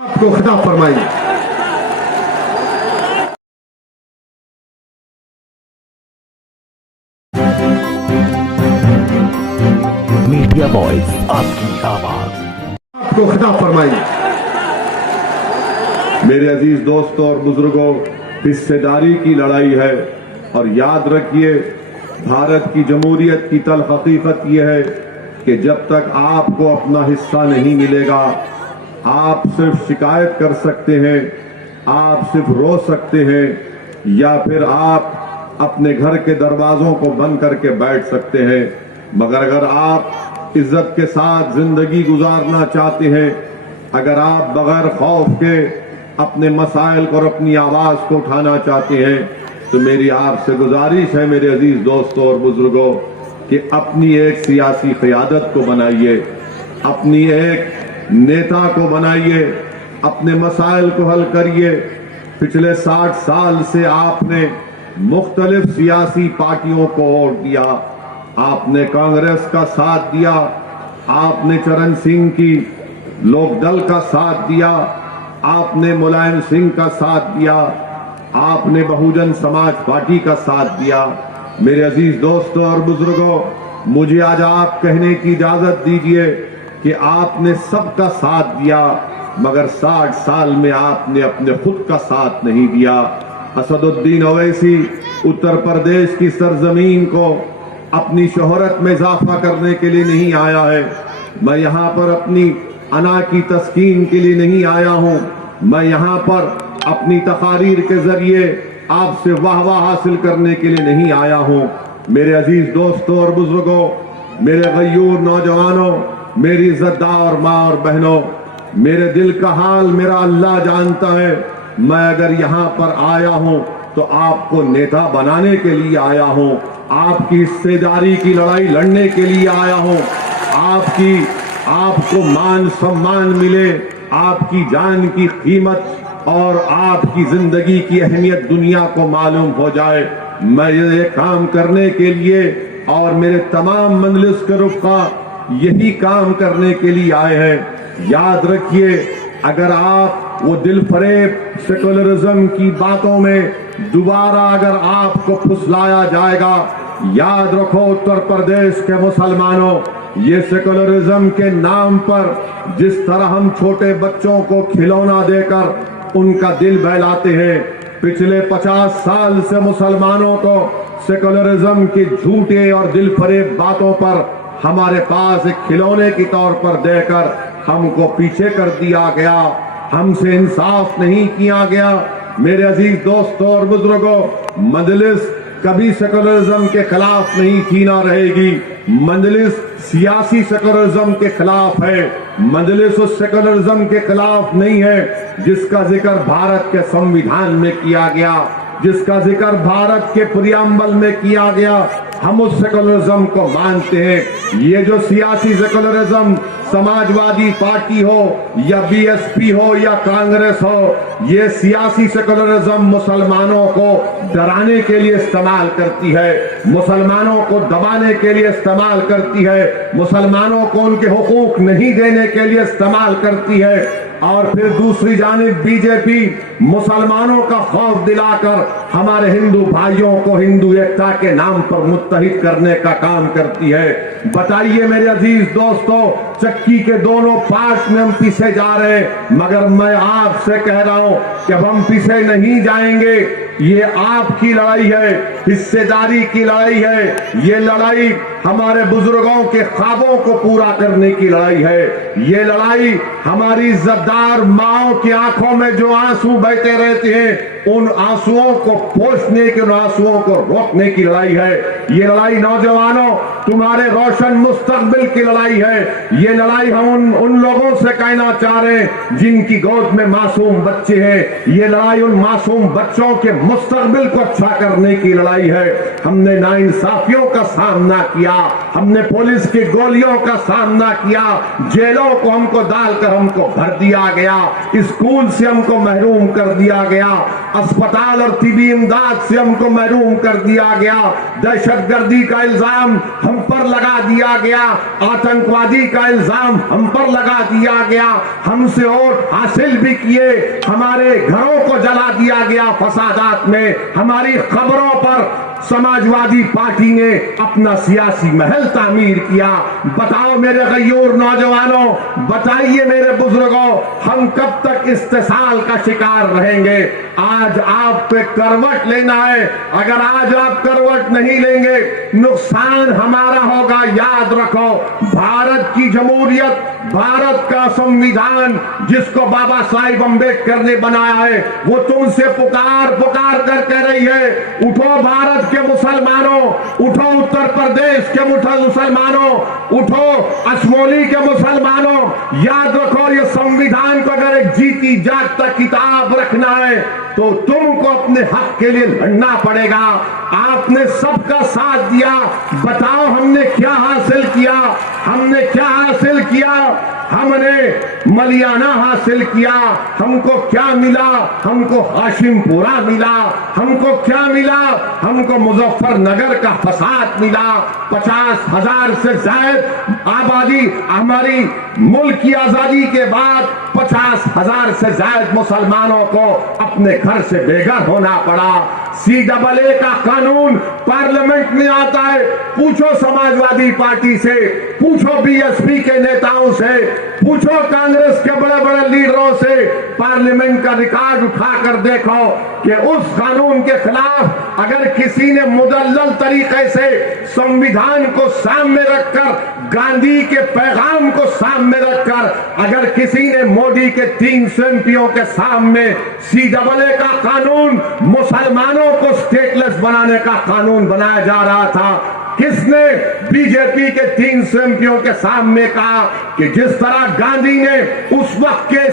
आपको खिताब फरमाइए। मीडिया वॉइस, आपकी आवाज। आपको खिताब फरमाइए। मेरे अजीज दोस्तों और बुजुर्गों, हिस्सेदारी की लड़ाई है और याद रखिए, भारत की जमहूरियत की तल्ख हकीकत यह है कि जब तक आपको अपना हिस्सा नहीं मिलेगा, आप सिर्फ शिकायत कर सकते हैं, आप सिर्फ रो सकते हैं, या फिर आप अपने घर के दरवाजों को बंद करके बैठ सकते हैं। मगर अगर आप इज्जत के साथ जिंदगी गुजारना चाहते हैं, अगर आप बगैर खौफ के अपने मसाइल और अपनी आवाज को उठाना चाहते हैं, तो मेरी आपसे गुजारिश है मेरे अजीज दोस्तों और बुजुर्गों कि अपनी एक सियासी क़यादत को बनाइए, अपनी एक नेता को बनाइए, अपने मसाइल को हल करिए। पिछले 60 साल से आपने मुख्तलिफ सियासी पार्टियों को वोट दिया, आपने कांग्रेस का साथ दिया, आपने चरण सिंह की लोकदल का साथ दिया, आपने मुलायम सिंह का साथ दिया, आपने बहुजन समाज पार्टी का साथ दिया। मेरे अजीज दोस्तों और बुजुर्गों, मुझे आज आप कहने की इजाजत दीजिए कि आपने सबका साथ दिया, मगर 60 साल में आपने अपने खुद का साथ नहीं दिया। असदुद्दीन ओवैसी उत्तर प्रदेश की सरजमीन को अपनी शोहरत में इजाफा करने के लिए नहीं आया है। मैं यहाँ पर अपनी अना की तस्कीन के लिए नहीं आया हूँ। मैं यहाँ पर अपनी तकारीर के जरिए आपसे वाहवाह हासिल करने के लिए नहीं आया हूँ। मेरे अजीज दोस्तों और बुजुर्गों, मेरे गयूर नौजवानों, मेरी इज्जतदार माँ और बहनों, मेरे दिल का हाल मेरा अल्लाह जानता है। मैं अगर यहाँ पर आया हूँ तो आपको नेता बनाने के लिए आया हूँ, आपकी हिस्सेदारी की लड़ाई लड़ने के लिए आया हूँ। आपको मान सम्मान मिले, आपकी जान की कीमत और आपकी जिंदगी की अहमियत दुनिया को मालूम हो जाए, मैं ये काम करने के लिए और मेरे तमाम मजलिस के रुफ़ा यही काम करने के लिए आए हैं। याद रखिए, अगर आप वो दिल फरेब सेकुलरिज्म की बातों में दोबारा अगर आपको फुसलाया जाएगा, याद रखो उत्तर प्रदेश के मुसलमानों, ये सेकुलरिज्म के नाम पर जिस तरह हम छोटे बच्चों को खिलौना देकर उनका दिल बहलाते हैं, पिछले 50 साल से मुसलमानों को सेकुलरिज्म की झूठे और दिल फरेब बातों पर हमारे पास एक खिलौने के तौर पर देकर हमको पीछे कर दिया गया, हमसे इंसाफ नहीं किया गया। मेरे अजीज दोस्तों और बुजुर्गों, मजलिस कभी सेकुलरिज्म के खिलाफ नहीं थी, ना रहेगी। मजलिस सियासी सेकुलरिज्म के खिलाफ है। मजलिस उस सेकुलरिज्म के खिलाफ नहीं है जिसका जिक्र भारत के संविधान में किया गया, जिसका जिक्र भारत के प्रियम्बल में किया गया। हम उस सेकुलरिज्म को मानते हैं। ये जो सियासी सेकुलरिज्म समाजवादी पार्टी हो या बीएसपी हो या कांग्रेस हो, ये सियासी सेकुलरिज्म मुसलमानों को डराने के लिए इस्तेमाल करती है, मुसलमानों को दबाने के लिए इस्तेमाल करती है, मुसलमानों को उनके हुकूक नहीं देने के लिए इस्तेमाल करती है। और फिर दूसरी जानिब बीजेपी मुसलमानों का खौफ दिलाकर हमारे हिंदू भाइयों को हिंदू एकता के नाम पर मुत्तहिद करने का काम करती है। बताइए मेरे अजीज दोस्तों, चक्की के दोनों पार्ट में हम पीछे जा रहे हैं, मगर मैं आपसे कह रहा हूं कि अब हम पीछे नहीं जाएंगे। ये आपकी लड़ाई है, हिस्सेदारी की लड़ाई है, ये लड़ाई हमारे बुजुर्गों के ख्वाबों को पूरा करने की लड़ाई है। ये लड़ाई हमारी इज्जतदार माओं की आंखों में जो आंसू बहते रहते हैं, उन आंसुओं को पोंछने के, उन आंसुओं को रोकने की लड़ाई है। ये लड़ाई नौजवानों, तुम्हारे रोशन मुस्तकबिल की लड़ाई है। ये लड़ाई हम उन लोगों से कहना चाह रहे हैं जिनकी गोद में मासूम बच्चे हैं। ये लड़ाई उन मासूम बच्चों के मुस्तकबिल को अच्छा करने की लड़ाई है। हमने नाइंसाफियों का सामना किया, हमने पुलिस की गोलियों का सामना किया, जेलों को हमको डालकर हमको भर दिया गया, स्कूल से हमको महरूम कर दिया गया। अस्पताल और तिबी इमदाद से हमको महरूम कर दिया गया, दहशतगर्दी का इल्जाम हम पर लगा दिया गया, आतंकवादी का इल्जाम हम पर लगा दिया गया, हमसे वोट हासिल भी किए, हमारे घरों को जला दिया गया फसादात में, हमारी खबरों पर समाजवादी पार्टी ने अपना सियासी महल तामीर किया। बताओ मेरे गयूर नौजवानों, बताइए मेरे बुजुर्गों, हम कब तक इस्तेसाल का शिकार रहेंगे? आज आप पे करवट लेना है। अगर आज आप करवट नहीं लेंगे, नुकसान हमारा होगा। याद रखो, भारत की जमहूरियत, भारत का संविधान जिसको बाबा साहिब अम्बेडकर ने बनाया है, वो तुमसे पुकार पुकार कर कह रही है, उठो भारत के मुसलमानों, उठो उत्तर प्रदेश के मुसलमानों, उठो अशमोली के मुसलमानों। याद रखो, ये संविधान को अगर एक जीती जागता किताब रखना है तो तुमको अपने हक के लिए लड़ना पड़ेगा। आपने सबका साथ दिया, बताओ हमने क्या हासिल किया? हमने क्या हासिल किया? हमने मलियाना हासिल किया। हमको क्या मिला? हमको हाशिमपुरा मिला। हमको क्या मिला? हमको मुजफ्फरनगर का फसाद मिला। 50,000 से ज्यादा आबादी, हमारी मुल्क की आजादी के बाद 50,000 से ज्यादा मुसलमानों को अपने घर से बेघर होना पड़ा। CAA का कानून पार्लियामेंट में आता है, पूछो समाजवादी पार्टी से, पूछो BSP के नेताओं से, पूछो कांग्रेस के बड़े बड़े लीडरों से, पार्लियामेंट का रिकॉर्ड उठाकर देखो कि उस कानून के खिलाफ अगर किसी ने मुदल्लल तरीके से संविधान को सामने रखकर, गांधी के पैगाम को सामने रखकर अगर किसी ने मोदी के 300 MPओं के सामने CAA का कानून, मुसलमानों को स्टेटलेस बनाने का कानून बनाया जा रहा था, किसने बीजेपी के 300 MPओं के सामने कहा कि जिस तरह गांधी ने उस वक्त के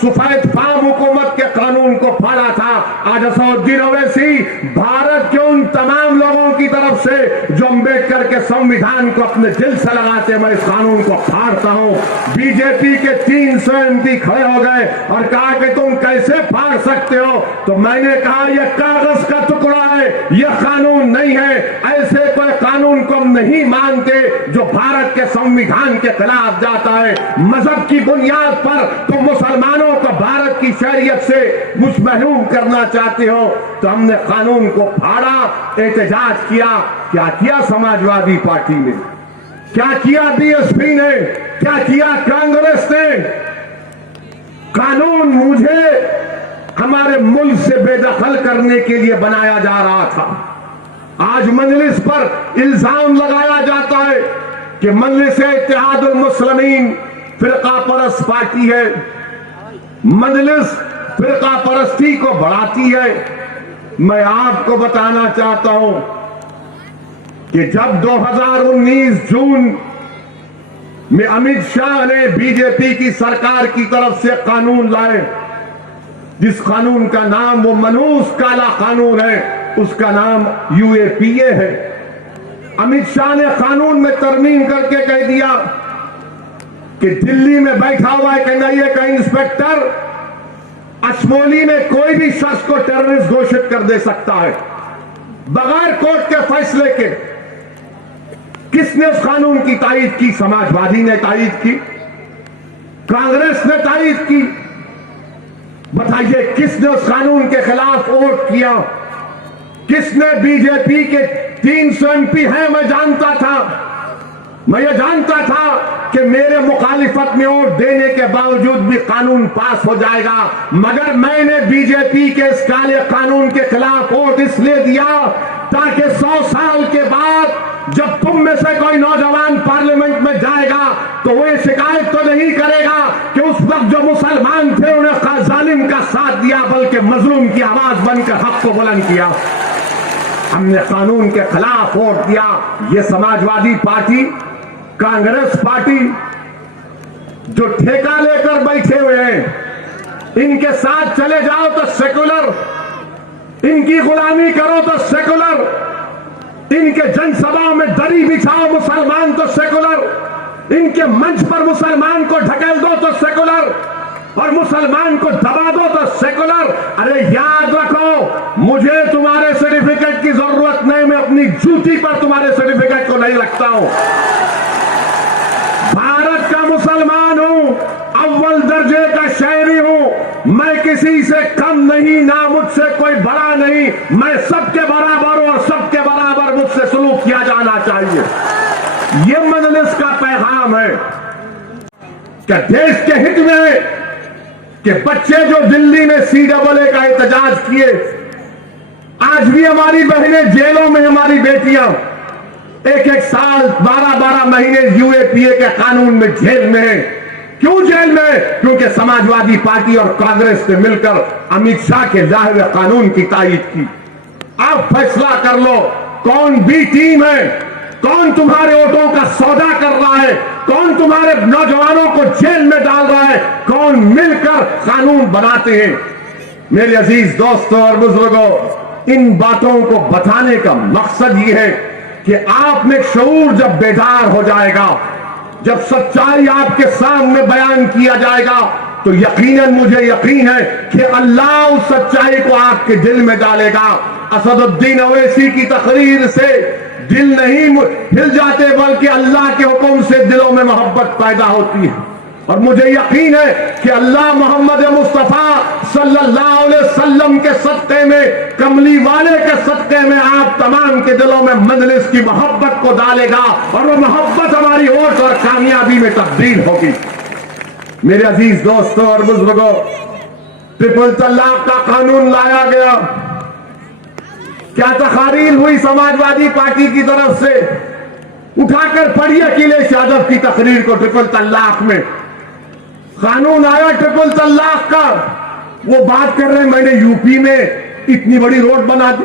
सफेद फार्म हुकूमत के कानून को फाड़ा था, आज असदुद्दीन ओवैसी भारत के उन तमाम लोगों की तरफ से जो अम्बेडकर के संविधान को अपने दिल से लगाते, मैं इस कानून को फाड़ता हूं। बीजेपी के 300 MP खड़े हो गए और कहा कि तुम कैसे फाड़ सकते हो? तो मैंने कहा यह कागज का टुकड़ा है, यह कानून नहीं है। ऐसे कोई कानून को हम नहीं मानते जो भारत के संविधान के खिलाफ जाता है। मजहब की बुनियाद पर तुम मुसलमानों को भारत की शरीयत से महरूम करना चाहते हो, तो हमने कानून को फाड़ा, एहतजाज किया। क्या किया समाजवादी पार्टी ने? क्या किया BSP ने? क्या किया कांग्रेस ने? कानून मुझे हमारे मुल्क से बेदखल करने के लिए बनाया जा रहा था। आज मजलिस पर इल्जाम लगाया जाता है कि मजलिस इत्तेहादुल मुस्लिमीन फिरका परस्त पार्टी है, मजलिस फिरका परस्ती को बढ़ाती है। मैं आपको बताना चाहता हूं कि जब 2019 जून में अमित शाह ने बीजेपी की सरकार की तरफ से कानून लाए, जिस कानून का नाम वो मनहूस काला कानून है, उसका नाम UAPA है। अमित शाह ने कानून में तरमीम करके कह दिया कि दिल्ली में बैठा हुआ एक NIA का इंस्पेक्टर अशमोली में कोई भी शख्स को टेररिस्ट घोषित कर दे सकता है बगैर कोर्ट के फैसले के। किसने उस कानून की तायीद की? समाजवादी ने तायीद की, कांग्रेस ने तायीद की। बताइए किसने उस कानून के खिलाफ वोट किया? किसने? बीजेपी के 300 MP हैं, मैं जानता था। मैं ये जानता था कि मेरे मुखालिफत में वोट देने के बावजूद भी कानून पास हो जाएगा, मगर मैंने बीजेपी के इस काले कानून के खिलाफ वोट इसलिए दिया ताकि 100 साल के बाद जब तुम में से कोई नौजवान पार्लियामेंट में जाएगा तो वो शिकायत तो नहीं करेगा कि उस वक्त जो मुसलमान थे उन्हें जालिम का साथ दिया, बल्कि मजलूम की आवाज बनकर हक को बुलंद किया। हमने कानून के खिलाफ वोट दिया। ये समाजवादी पार्टी, कांग्रेस पार्टी जो ठेका लेकर बैठे हुए हैं, इनके साथ चले जाओ तो सेकुलर, इनकी गुलामी करो तो सेकुलर, इनके जनसभाओं में दरी बिछाओ मुसलमान तो सेकुलर, इनके मंच पर मुसलमान को ढकेल दो तो सेकुलर। और मुसलमान को दबा दो तो सेकुलर। अरे याद रखो, मुझे तुम्हारे सर्टिफिकेट की जरूरत नहीं, मैं अपनी जूती पर तुम्हारे सर्टिफिकेट को नहीं रखता हूं। भारत का मुसलमान हूं, अव्वल दर्जे का शहरी हूं, मैं किसी से कम नहीं, ना मुझसे कोई बड़ा नहीं, मैं सबके बराबर हूं और सबके बराबर मुझसे सलूक किया जाना चाहिए। यह मजलिस का पैगाम है कि देश के हित में कि बच्चे जो दिल्ली में CAA का एहतजाज किए, आज भी हमारी बहनें जेलों में, हमारी बेटियां 1-1 साल 12-12 महीने UAPA के कानून में जेल में है। क्यों जेल में? क्योंकि समाजवादी पार्टी और कांग्रेस ने मिलकर अमित शाह के लाए हुए कानून की तायीद की। आप फैसला कर लो, कौन बी टीम है, कौन तुम्हारे वोटों का सौदा कर रहा है, कौन तुम्हारे नौजवानों को जेल में डाल रहा है, कौन मिलकर कानून बनाते हैं। मेरे अजीज दोस्तों और बुजुर्गों, इन बातों को बताने का मकसद ये है कि आप में शऊर जब बेदार हो जाएगा, जब सच्चाई आपके सामने बयान किया जाएगा, तो यकीनन मुझे यकीन है कि अल्लाह उस सच्चाई को आपके दिल में डालेगा। असदुद्दीन अवैसी की तकरीर से दिल नहीं हिल जाते, बल्कि अल्लाह के हुक्म से दिलों में मोहब्बत पैदा होती है। और मुझे यकीन है कि अल्लाह मोहम्मद मुस्तफा सल्लल्लाहु अलैहि वसल्लम के सदक़े में, कमली वाले के सदक़े में आप तमाम के दिलों में मजलिस की मोहब्बत को डालेगा और वो मोहब्बत हमारी वोट और कामयाबी में तब्दील होगी। मेरे अजीज दोस्तों और बुजुर्गों, ट्रिपल तलाक का कानून लाया गया, क्या तकारीर हुई समाजवादी पार्टी की तरफ से? उठाकर पढ़िए अखिलेश यादव की तकरीर को। ट्रिपल तलाक में कानून आया, ट्रिपल तलाक का, वो बात कर रहे हैं मैंने यूपी में इतनी बड़ी रोड बना दी,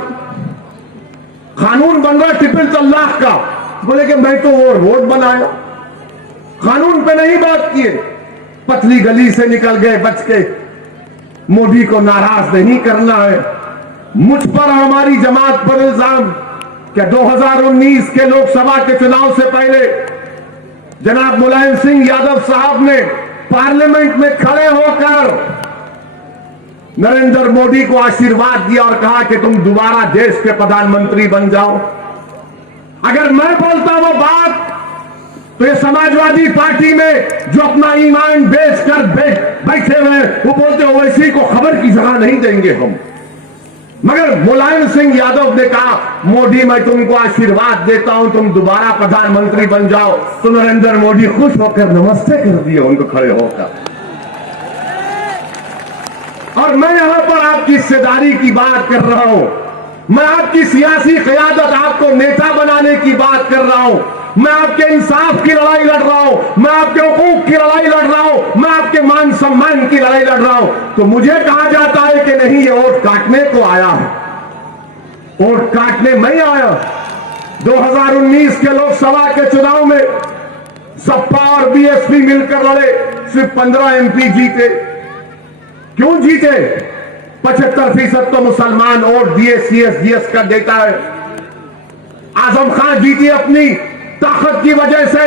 कानून बन रहा ट्रिपल तलाक का। बोले कि मैं तो वो रोड बनाया, कानून पे नहीं बात किए, पतली गली से निकल गए बच के। मोदी को नाराज नहीं करना है। मुझ पर हमारी जमात पर इल्जाम क्या 2019 के लोकसभा के चुनाव से पहले जनाब मुलायम सिंह यादव साहब ने पार्लियामेंट में खड़े होकर नरेंद्र मोदी को आशीर्वाद दिया और कहा कि तुम दोबारा देश के प्रधानमंत्री बन जाओ। अगर मैं बोलता वो बात, तो ये समाजवादी पार्टी में जो अपना ईमान बेचकर बैठे हुए वो बोलते ओवैसी को खबर की जगह नहीं देंगे हम। मगर मुलायम सिंह यादव ने कहा मोदी मैं तुमको आशीर्वाद देता हूं, तुम दोबारा प्रधानमंत्री बन जाओ। तो नरेंद्र मोदी खुश होकर नमस्ते कर दिए उनको खड़े होकर। और मैं यहां पर आपकी हिस्सेदारी की बात कर रहा हूं, मैं आपकी सियासी क़यादत, आपको नेता बनाने की बात कर रहा हूं, मैं आपके इंसाफ की लड़ाई लड़ रहा हूं, मैं आपके हुकूक की लड़ाई लड़ रहा हूं, मैं आपके मान सम्मान की लड़ाई लड़ रहा हूं। तो मुझे कहा जाता है कि नहीं ये वोट काटने को आया है। वोट काटने नहीं आया। 2019 के लोकसभा के चुनाव में सपा और बीएसपी मिलकर लड़े, सिर्फ 15 MP जीते। क्यों जीते? 75% तो मुसलमान वोट दिए, CS का डेटा है। आजम खान जीती अपनी ताकत की वजह से,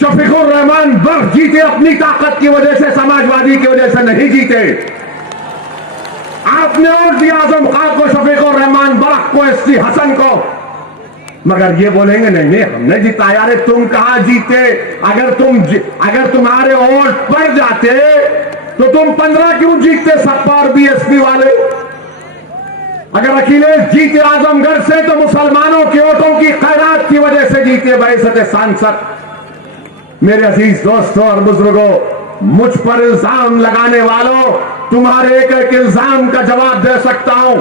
शफीकुर रहमान बर्क जीते अपनी ताकत की वजह से, समाजवादी की वजह से नहीं जीते। आपने वोट दिया आजम खान को, शफीकुर रहमान बर्क को, SD हसन को, मगर ये बोलेंगे नहीं नहीं हमने जीता। यार तुम कहां जीते? अगर तुम्हारे वोट पड़ जाते तो तुम 15 क्यों जीतते सपा और बीएसपी वाले? अगर अखिलेश जीते आजमगढ़ से तो मुसलमानों के वोटों की खैरात की वजह से जीते बहसत सांसद। मेरे अजीज दोस्तों और बुजुर्गों, मुझ पर इल्जाम लगाने वालों, तुम्हारे एक एक इल्जाम का जवाब दे सकता हूं,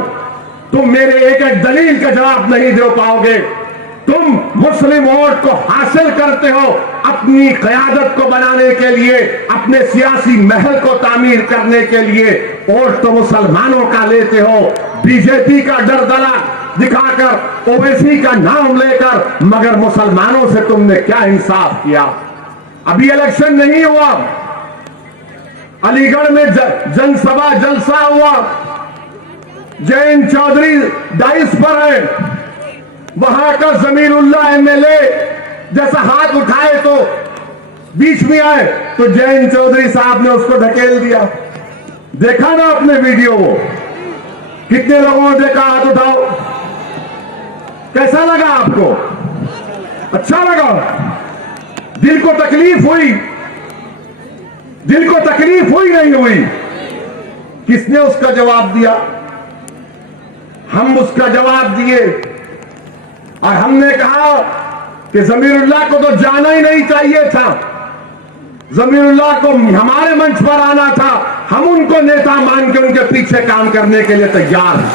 तुम मेरे एक एक दलील का जवाब नहीं दे पाओगे। तुम मुस्लिम वोट को हासिल करते हो अपनी क़यादत को बनाने के लिए, अपने सियासी महल को तामीर करने के लिए। वोट तो मुसलमानों का लेते हो, बीजेपी का डरदला दिखाकर, ओवैसी का नाम लेकर, मगर मुसलमानों से तुमने क्या इंसाफ किया? अभी इलेक्शन नहीं हुआ, अलीगढ़ में जनसभा जलसा हुआ, जैन चौधरी डाइस पर है, वहां का जमीरुल्लाह MLA जैसा हाथ उठाए तो बीच में आए तो जयंत चौधरी साहब ने उसको ढकेल दिया। देखा ना आपने वीडियो? वो कितने लोगों ने देखा? हाथ उठाओ। कैसा लगा आपको? अच्छा लगा? दिल को तकलीफ हुई? दिल को तकलीफ हुई नहीं हुई? किसने उसका जवाब दिया? हम उसका जवाब दिए और हमने कहा कि जमीरुल्लाह को तो जाना ही नहीं चाहिए था, जमीरुल्लाह को हमारे मंच पर आना था, हम उनको नेता मान के उनके पीछे काम करने के लिए तैयार हैं।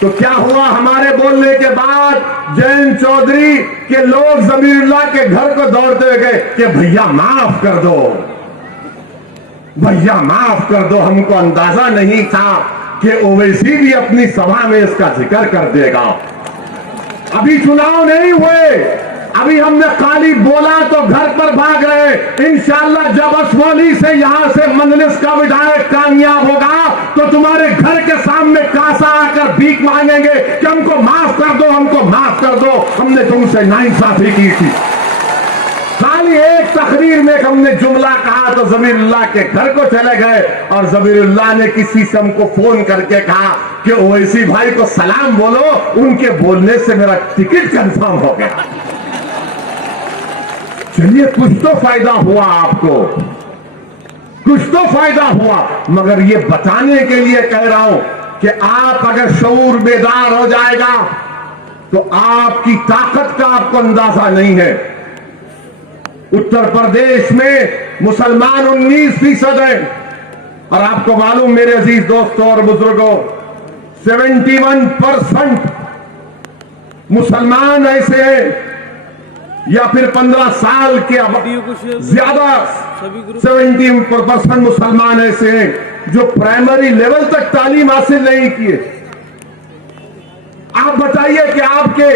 तो क्या हुआ? हमारे बोलने के बाद जयंत चौधरी के लोग जमीरुल्लाह के घर को दौड़ते हुए गए कि भैया माफ कर दो, भैया माफ कर दो, हमको अंदाजा नहीं था कि ओवैसी भी अपनी सभा में इसका जिक्र कर देगा। अभी चुनाव नहीं हुए, अभी हमने खाली बोला तो घर पर भाग रहे। इंशाअल्लाह जब असमौली से यहां से मजलिस का विधायक कामयाब होगा तो तुम्हारे घर के सामने कासा आकर भीख मांगेंगे कि हमको माफ कर दो, हमको माफ कर दो, हमने तुमसे नाइंसाफी की थी। खाली एक तकरीर में हमने जुमला कहा तो जमीरुल्लाह के घर को चले गए और जमीरुल्लाह ने किसी से हमको फोन करके कहा कि ओवैसी भाई को सलाम बोलो, उनके बोलने से मेरा टिकट कंफर्म हो गया। चलिए कुछ तो फायदा हुआ आपको, कुछ तो फायदा हुआ, मगर ये बताने के लिए कह रहा हूं कि आप अगर शऊर बेदार हो जाएगा तो आपकी ताकत का आपको अंदाजा नहीं है। उत्तर प्रदेश में मुसलमान 19% है और आपको मालूम मेरे अजीज दोस्तों और बुजुर्गों, 71% मुसलमान ऐसे हैं या फिर 15 साल के ज्यादा 70% मुसलमान ऐसे हैं जो प्राइमरी लेवल तक तालीम हासिल नहीं किए। आप बताइए कि आपके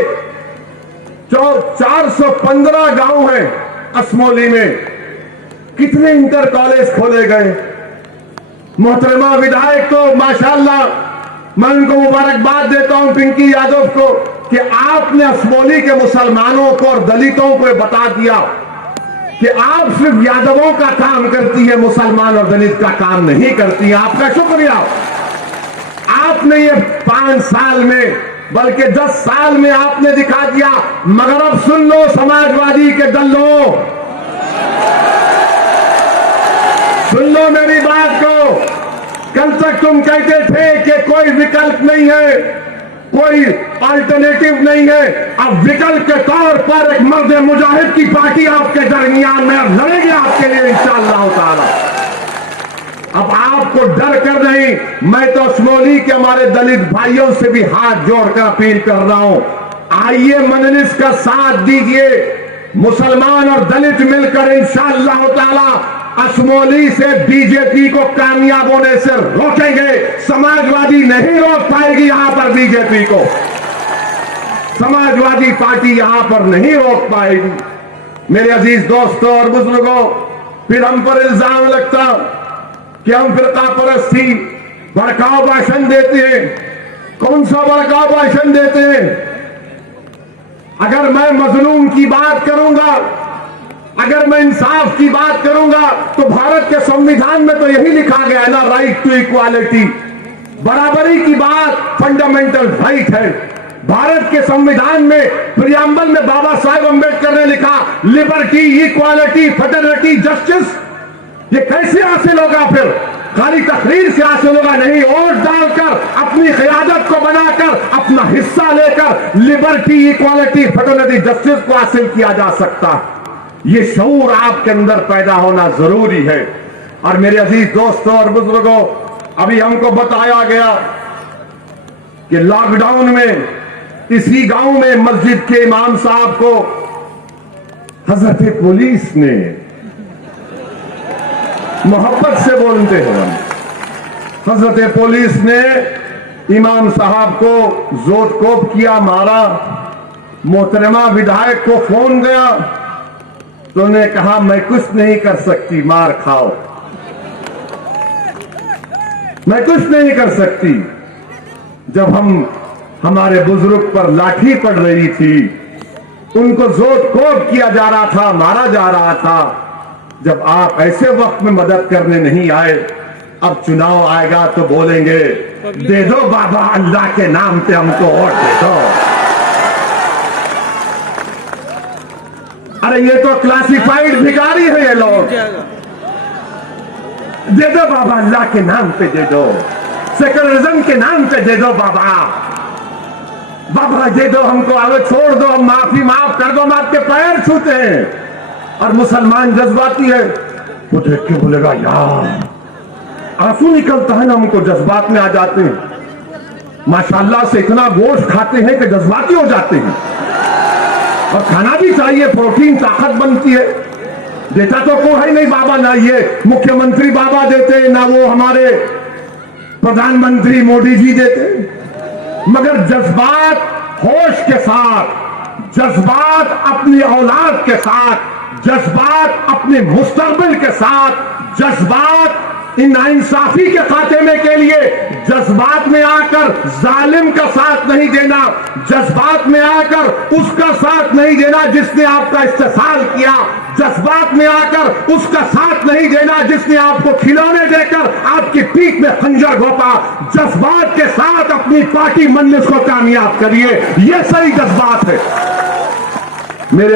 415 गांव हैं असमौली में, कितने इंटर कॉलेज खोले गए? मोहतरमा विधायक तो माशाअल्लाह, मैं उनको मुबारकबाद देता हूं पिंकी यादव को कि आपने असमौली के मुसलमानों को और दलितों को बता दिया कि आप सिर्फ यादवों का काम करती है, मुसलमान और दलित का काम नहीं करती है। आपका शुक्रिया। आपने ये 5 साल में बल्कि 10 साल में आपने दिखा दिया। मगर अब सुन लो समाजवादी के दल्लों, सुन लो मेरी बात को। कल तक तुम कहते थे कि कोई विकल्प नहीं है, कोई अल्टरनेटिव नहीं है। अब विकल्प के तौर पर एक मर्द मुजाहिद की पार्टी आपके दरमियान में लड़ेगी आपके लिए इंशाअल्लाह ताला। अब आपको डर कर नहीं, मैं तो असमौली के हमारे दलित भाइयों से भी हाथ जोड़कर अपील कर रहा हूं, आइए मजलिस का साथ दीजिए। मुसलमान और दलित मिलकर इंशाअल्लाह ताला असमौली से बीजेपी को कामयाब होने से रोकेंगे। समाजवादी नहीं रोक पाएगी यहां पर बीजेपी को, समाजवादी पार्टी यहां पर नहीं रोक पाएगी। मेरे अजीज दोस्तों और बुजुर्गों, फिर हम पर इल्जाम लगता कि हम फिरका परस्ती भड़काऊ भाषण देते हैं। कौन सा भड़काऊ भाषण देते हैं? अगर मैं मजलूम की बात करूंगा, अगर मैं इंसाफ की बात करूंगा तो भारत के संविधान में तो यही लिखा गया है ना, राइट टू इक्वालिटी, बराबरी की बात फंडामेंटल राइट है। भारत के संविधान में प्रियम्बल में बाबा साहेब अंबेडकर ने लिखा लिबर्टी, इक्वालिटी, फ्रेटर्निटी, जस्टिस। ये कैसे हासिल होगा? फिर खाली तकरीर से हासिल होगा नहीं, वोट डालकर, अपनी क़यादत को बनाकर, अपना हिस्सा लेकर लिबर्टी, इक्वालिटी, फ्रेटर्निटी, जस्टिस को हासिल किया जा सकता। ये शऊर आपके अंदर पैदा होना जरूरी है। और मेरे अजीज दोस्तों और बुजुर्गों, अभी हमको बताया गया कि लॉकडाउन में इसी गांव में मस्जिद के इमाम साहब को हजरत पुलिस ने, मोहब्बत से बोलते हैं, हजरत पुलिस ने इमाम साहब को जोतकोप किया, मारा। मोहतरमा विधायक को फोन गया तो उन्होंने कहा मैं कुछ नहीं कर सकती, मार खाओ, मैं कुछ नहीं कर सकती। जब हमारे बुजुर्ग पर लाठी पड़ रही थी उनको जोत कोब किया जा रहा था, मारा जा रहा था। जब आप ऐसे वक्त में मदद करने नहीं आए, अब चुनाव आएगा तो बोलेंगे दे दो बाबा अल्लाह के नाम पे हमको वोट दे दो। अरे ये तो क्लासिफाइड भिखारी है ये लोग। दे दो बाबा अल्लाह के नाम पे दे दो, सेकुलरिज्म के नाम पे दे दो बाबा, बाबा दे दो हमको, आगे छोड़ दो, हम माफ कर दो, हम आपके पैर छूते हैं। और मुसलमान जज्बाती है, वो देख के बोलेगा यार, आंसू निकलता है ना, हमको जज्बात में आ जाते हैं। माशाल्लाह से इतना गोश्त खाते हैं कि जज्बाती हो जाते हैं। और खाना भी चाहिए, प्रोटीन ताकत बनती है। देता तो कोई है नहीं बाबा, ना ये मुख्यमंत्री बाबा देते, ना वो हमारे प्रधानमंत्री मोदी जी देते। मगर जज्बात होश के साथ, जज्बात अपनी औलाद के साथ, जज्बात अपने मुस्तकबिल के साथ, जज्बात इन नाइंसाफी के खात्मे के लिए जज्बात में आकर जालिम का साथ नहीं देना, जज्बात में आकर उसका साथ नहीं देना जिसने आपका इस्तेसाल किया, जज्बात में आकर उसका साथ नहीं देना जिसने आपको खिलौने देकर आपकी पीठ में खंजर घोंपा। जज्बात के साथ अपनी पार्टी मजलिस को कामयाब करिए, यह सही जज्बात है।